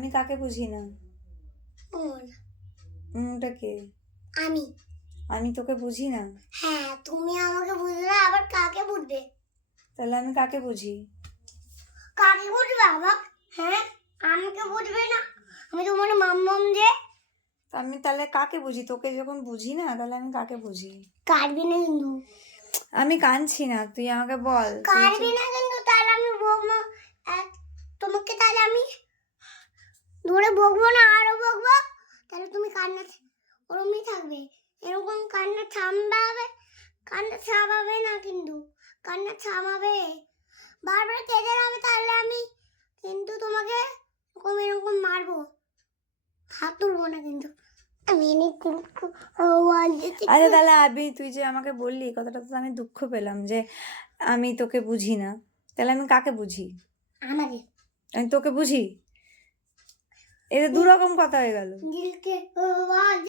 আমি কাকে বুঝি না? ওটা কে? আমি। আমি তোকে বুঝি না? হ্যাঁ, তুমি আমাকে বুঝবে না, আবার কাকে বুঝবে? তাহলে আমি কাকে বুঝি? কাকে বুঝবে আবার? হ্যাঁ, আমাকে বুঝবে না? আমি তোমার মাম্মাম যে। আমি তাহলে কাকে বুঝি? তোকে যখন বুঝি না তাহলে আমি কাকে বুঝি? কাটবি না কিন্তু। আমি কাঁদছি না, তুই আমাকে বল। কাটবি না কিন্তু, তাহলে আমি বকবো। তোমাকে তাহলে আমি ধরে বকবো না, আরো বকবো। তাহলে তুমি কান্না ওরমই থাকবে। এরকম কান্না থামাবে, কান্না থামাবে না কিন্তু। কান্না থামাবে, বারবার কেঁদে যাবে, তাহলে আমি কিন্তু তোমাকে এরকম মারবো। হাত তুলবো না কিন্তু। আমি আচ্ছা তাহলে আবি, তুই যে আমাকে বললি কথাটা, তো আমি দুঃখ পেলাম যে আমি তোকে বুঝি না। তাহলে আমি কাকে বুঝি? আমাকে। আমি তোকে বুঝি? এটা দুরকম কথা হয়ে গেল।